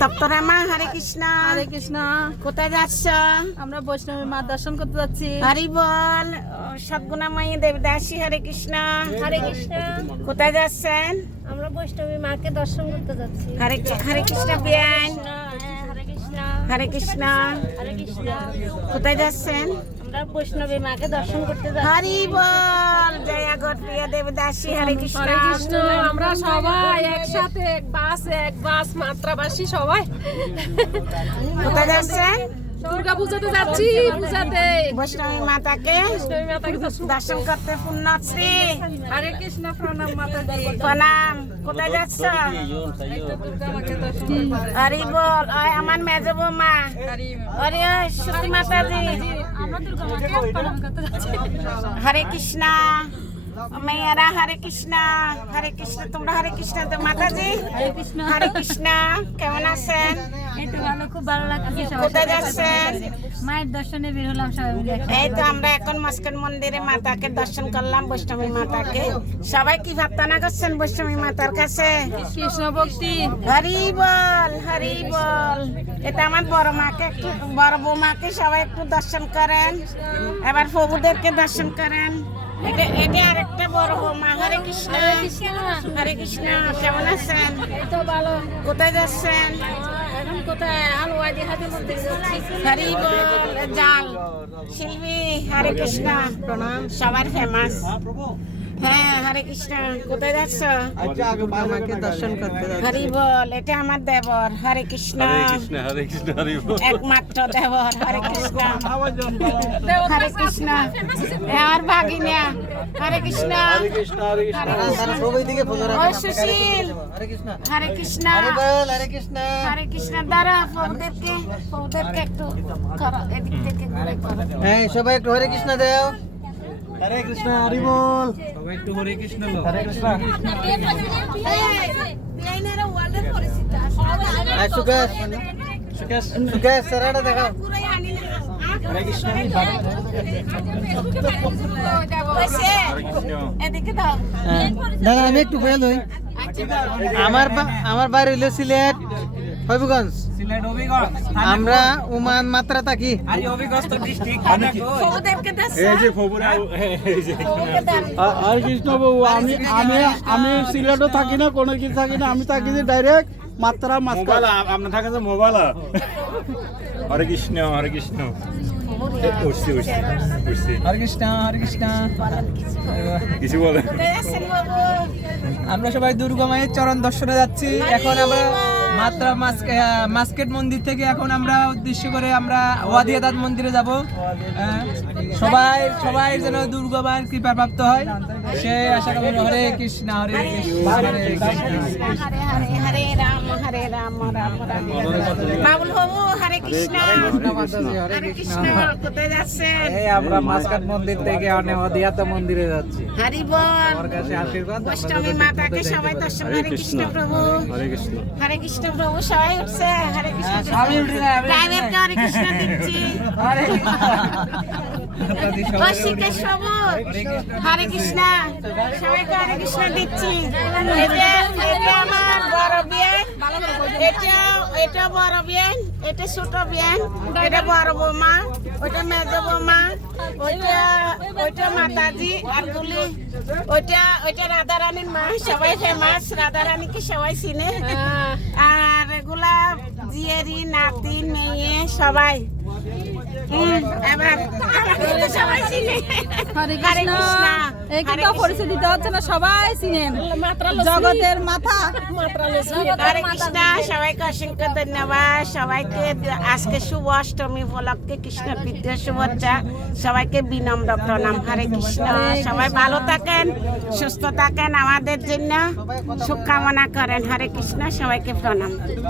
তপ্তরামা হরে কৃষ্ণ। হরে কৃষ্ণ। কোথায় যাচ্ছ? আমরা বৈষ্ণবী মা দর্শন করতে যাচ্ছি। হরি বল। সদ্গুণাময়ী দেবদাসী হরে কৃষ্ণ। হরে কৃষ্ণ। কোথায় যাচ্ছেন? আমরা বৈষ্ণবী মাকে দর্শন করতে যাচ্ছি। হরে কৃষ্ণ বিয়ান। হরে কৃষ্ণ। হরে কৃষ্ণ। হরে কৃষ্ণ। কোথায় যাচ্ছেন? আমরা বৈষ্ণবী মাকে দর্শন করতে যাচ্ছি। হরি বল। জয়া গৌরপ্রিয়া দেবদাসী হরে কৃষ্ণ। হরে কৃষ্ণ। আমরা সবাই একসাথে এক বাস মাত্রাবাসী সবাই কোথায় যাচ্ছেন? দুর্গা পূজাতে যাচ্ছি। পূজাতে বৈষ্ণবী মাতাকে বৈষ্ণবী মাতাকে দর্শন করতে পুণ্যশ্রী। হরে কৃষ্ণ। প্রণাম মাতাজি। প্রণাম। কোথায় যাচ্ছ? দুর্গা মাকে দর্শন করতে। হরি বল। ওই আমার মেজো বৌমা। হরে সতী মাতাজি। আমরা দুর্গা মাকে প্রণাম করতে যাচ্ছি। হরে কৃষ্ণ। মেয়েরা হরে কৃষ্ণ। হরে কৃষ্ণ। তোমরা হরে কৃষ্ণ তো মাতাজি। হরে কৃষ্ণ। হরে কৃষ্ণ। কেমন আছেন? এই তো ভালো, খুব ভালো লাগছে। কোথায় যাচ্ছেন? মায়ের দর্শনে বের হলাম সবাই মিলে। এই তো আমরা এখন মস্কন মন্দিরে মাতাকে দর্শন করলাম, বৈষ্ণবী মাতাকে। সবাই কি প্রার্থনা করছেন বৈষ্ণবী মাতার কাছে? কৃষ্ণ ভক্তি। হরি বল। হরি বল। এটা আমার বড় মাকে একটু, বড় বৌমাকে সবাই একটু দর্শন করেন। এবার প্রভুদেরকে দর্শন করেন। এটা আরেকটা বড় বৌমা। হরে কৃষ্ণ। হরে কৃষ্ণ। কেমন আছেন? এই তো ভালো। কোথায় যাচ্ছেন? এখন কোথায়? হালুয়া দিহাতে মধ্যে যাচ্ছি। হরি বল। জাল শিল্পী হরে কৃষ্ণ। প্রণাম। সবার ফেমাস। হ্যাঁ হরে কৃষ্ণ। কোথায় যাচ্ছ? আমাকে দর্শন করতে যাচ্ছি। হরি বল। এটা আমার দেবর। হরে কৃষ্ণ। হরে কৃষ্ণ হরি বল। একমাত্র দেবর। হরে কৃষ্ণ। হরে কৃষ্ণ। আমার ভাগিনা। হরে কৃষ্ণ। হরে কৃষ্ণ হরে কৃষ্ণ। সবাই দিকে ফলো ও সুশীল। হরে কৃষ্ণ। হরে কৃষ্ণ। হরে বল। হরে কৃষ্ণ। হরে কৃষ্ণ। দ্বারা ফৌদেরকে একটু করো, এদিক থেকে ঘুরে করো। হ্যাঁ সবাই একটু হরে কৃষ্ণ দেও। হরে কৃষ্ণ। হরি বল। সবাই একটু হরে কৃষ্ণ লো। হরে কৃষ্ণ। হ্যাঁ সুকেশ। সুকেশ সারাটা দেখাও। হরে কৃষ্ণ। এদিকে দাও। দাদা আমি একটু ফেল হই। আমার বাড়ি হইল সিলেট হবিগঞ্জ। আমরা ওমান মাত্রা থাকি। ফৌদেরকে দাও। এই যে ফবুরা এই যে ফৌকে দাও। হরে কৃষ্ণ বাবু, আমি আমি আমি সিলেটও থাকি না, কোনো কিছু থাকি না, আমি থাকি যে ডাইরেক্ট মাত্রা মাস্কার। মোবাইল আপনার থাকে যে মোবাইল। হরে কৃষ্ণ হরে কৃষ্ণ। উঠছি উঠছি উঠছি। হরে কৃষ্ণ। হরে কৃষ্ণ। কিছু বলে। কোথায় যাচ্ছেন বাবু? আমরা সবাই দুর্গা মায়ের চরণ দর্শনে যাচ্ছি। এখন আমরা মাত্রা মাস্কেট মন্দির থেকে এখন আমরা উদ্দেশ্য করে আমরা ওয়াদিয়াদাত মন্দিরে যাব। সবাই যেন দুর্গা মায়ের কৃপা প্রাপ্ত হয় সে আশা করি। হরে কৃষ্ণ। হরে কৃষ্ণ। হরে কৃষ্ণ। হরে হরে হরে রাম হরে রাম রাম রাম। বাবুল বাবু হরে কৃষ্ণ। হরে কৃষ্ণ। কোথায় যাচ্ছেন? আমরা মাস্কাট মন্দির থেকে ওয়াদিয়াদাত মন্দিরে যাচ্ছি। হরি বল। আমার কাছে আশীর্বাদ। বৈষ্ণবী মাতাকে সবাই দর্শন। হরে কৃষ্ণ প্রভু। হরে কৃষ্ণ। হরে কৃষ্ণ প্রভু। সবাই উঠছে। হরে কৃষ্ণ। আমি উঠি না, আমি উঠি না। ড্রাইভারকে হরে কৃষ্ণ দিচ্ছি। ও শিকেশ প্রভু হরে কৃষ্ণ। সবাইকে হরে কৃষ্ণ দিচ্ছি। এটা আমার বড় বিয়ান। এটা বড় বিয়ান। এটা ছোট বিয়ান। এটা বড় বৌমা। ওইটা মেজ বৌমা। ওইটা মাতাজি আর গুলি। ওইটা রাধারানীর মা। সবাই ফেমাস। রাধারানীকে সবাই চিনে। আর এগুলা জিয়েরি নাতি মেয়ে সবাই। এবার আমাকে সবাই চিনে। হরে হরে কৃষ্ণ। এই কিন্তু পরিচয় দিতে হচ্ছে না, সবাই চিনেন জগতের মাথা। হরে কৃষ্ণ। সবাইকে অসংখ্য ধন্যবাদ। সবাইকে আজকে শুভ অষ্টমী উপলক্ষে কৃষ্ণ প্রীতির শুভেচ্ছা। সবাইকে বিনম্র প্রণাম। হরে কৃষ্ণ। সবাই ভালো থাকেন, সুস্থ থাকেন, আমাদের জন্য সুখ কামনা করেন। হরে কৃষ্ণ। সবাইকে প্রণাম।